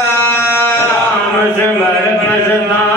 राम समर्पण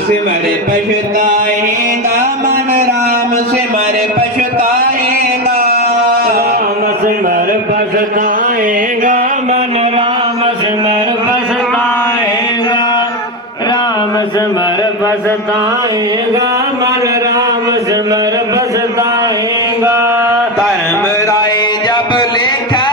ਸਿਮਰ ਪਛਤਾਏਗਾ ਮਨ ਰਾਮ ਸਿਮਰ ਪਛਤਾਏਗਾ ਰਾਮ ਸਿਮਰ ਪਛਤਾਏਗਾ ਮਨ ਰਾਮ ਸਿਮਰ ਪਛਤਾਏਗਾ ਰਾਮ ਸਿਮਰ ਪਛਤਾਏਗਾ ਮਨ ਰਾਮ ਸਿਮਰ ਪਛਤਾਏਗਾ ਧਰਮ ਰਾਏ ਜਪ ਲੇਖਾ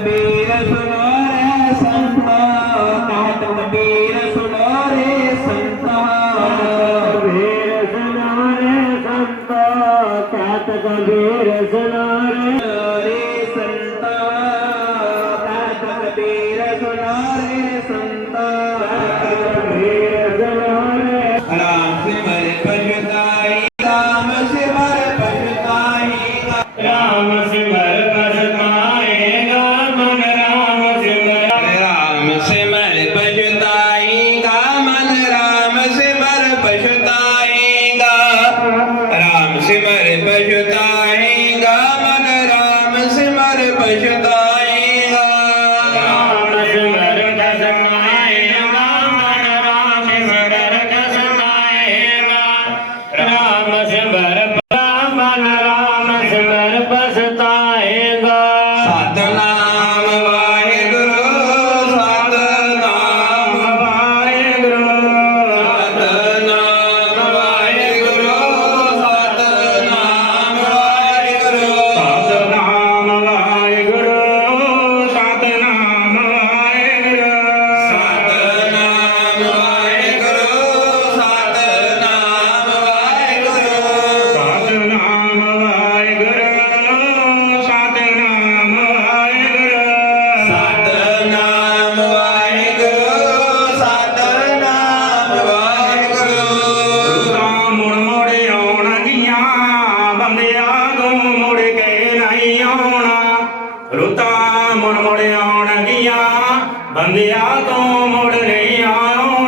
कबीर सुनो रे संता कहत कबीर सुनो रे संता कबीर सुनो रे संता कहत कबीर सुनो रे। संता कहत कबीर सुनो रे संता कबीर सुनो राम से मर पछताई राम शिवर मर राम से ਮੁੜ ਮੁੜ ਆਉਣਗੀਆਂ ਬੰਦਿਆ ਤੋਂ ਮੁੜ ਨਹੀਂ ਆਉਣ।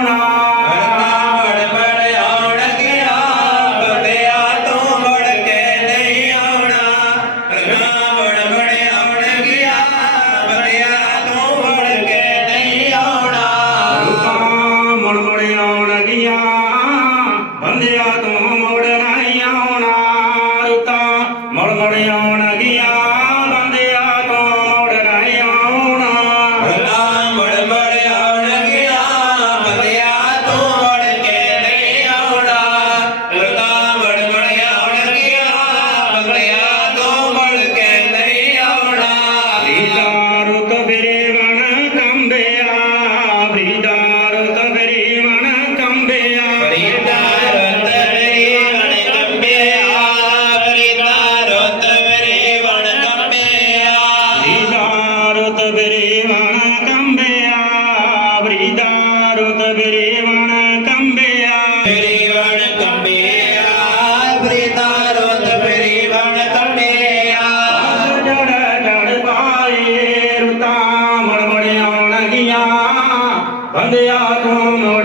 ਆਉਣਗੀਆਂ ਬੰਦਿਆ ਤੂੰ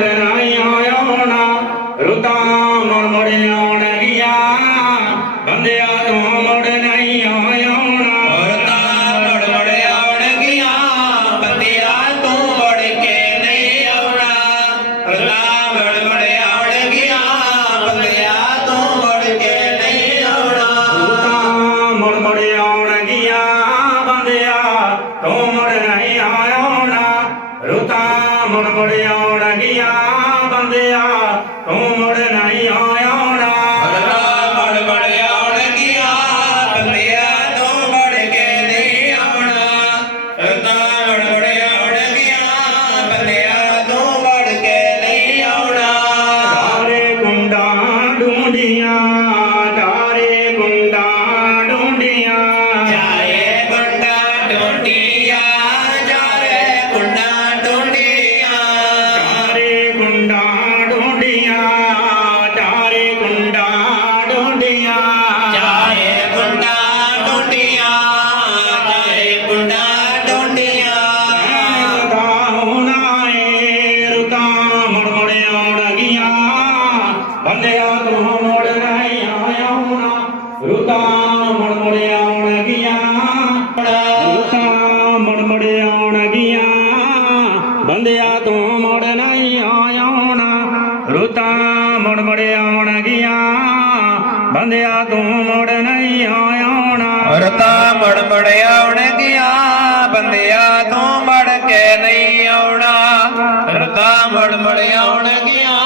ਬੰਦਿਆ ਤੂੰ ਮੁੜ ਨਹੀਂ ਆਉਣਾ ਰੁਤਾਂ ਮੁੜ ਮੁੜ ਆਉਣਗੀਆਂ ਰੁਤਾਂ ਮੁੜ ਮੁੜ ਆਉਣਗੀਆਂ ਬੰਦਿਆ ਤੂੰ ਮੁੜ ਨਹੀਂ ਆਉਣਾ ਰੁਤਾ ਮੁੜ ਮੁੜ ਗਿਆ ਬੰਦਿਆ ਤੂੰ ਮੁੜ ਨਹੀਂ ਆਉਣਾ ਔਰਤਾਂ ਮੜ ਮੜ ਗਿਆ ਬੰਦਿਆ ਤੂੰ ਮੜ ਕੇ ਨਹੀਂ ਆਉਣਾ। ਔਰਤਾਂ ਮੜ ਮੜ ਆਉਣ ਗਿਆ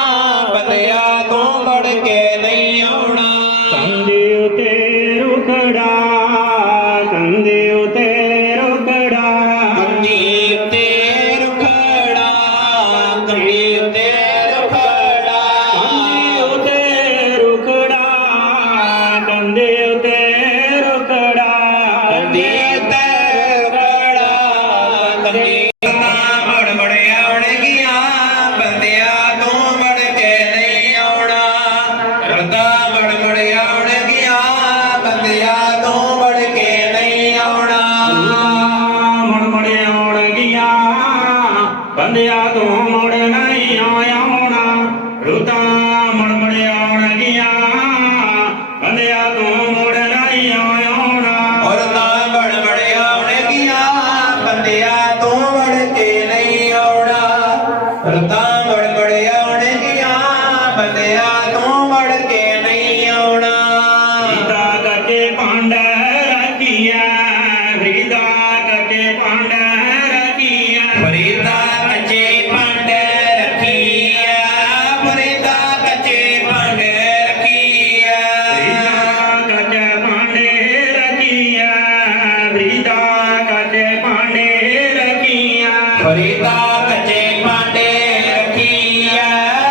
ਮੁੜ ਮੁੜ ਆਉਣਗੀਆਂ ਬੰਦਿਆ ਤੂੰ ਮੁੜ ਨਹੀਂ ਆਉਣਾ। ਔਰਤਾਂ ਬੜ ਬੜ ਆਉਣਗੀਆਂ ਬੰਦਿਆ ਤੂੰ ਵੜ ਕੇ ਨਹੀਂ ਆਉਣਾ। ਔਰਤਾਂ ਬੜ ਬੜ ਆਉਣਗੀਆਂ ਬੰਦਿਆ ਤੂੰ ਵੜ ਕੇ ਨਹੀਂ ਆਉਣਾ। ਰੀਤਾ ਕਕੇ ਪਾਂਡਾ ਰਖੀਆ ਫਰੀਦਾ ਕੱਚੇ ਭਾਂਡੇ ਰੱਖੀਆ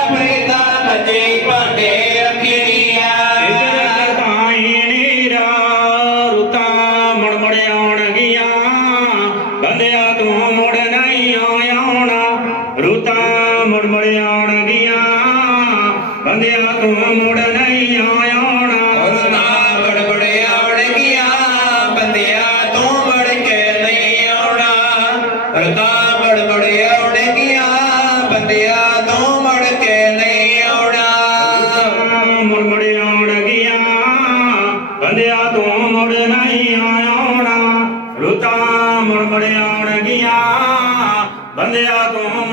ਫਰੀਦਾ ਕੱਚੇ ਭਾਂਡੇ ਰੱਖੀਆ ਇਧਰ ਤਾਈ ਨੀਰਾ, ਰੁਤਾ ਮੁੜ ਮੁੜ ਆਉਣਗੀਆਂ। ਬੰਦਿਆ ਤੂੰ ਮੁੜ ਨਹੀਂ ਆਉਣਾ, ਰੁਤਾ ਮੁੜ ਮੁੜ ਆਉਣਗੀਆਂ। ਬੰਦਿਆ ਤੂੰ ਮੁੜ ਨਹੀਂ ਆਉਣਾ ਬੰਦਿਆ ਤੂੰ ਮੁੜ ਨਹੀਂ ਆਉਣਾ ਰੁਤਾਂ ਮੁੜ ਮੁੜ ਆਉਣ ਗਿਆ। ਬੰਦਿਆ ਤੂੰ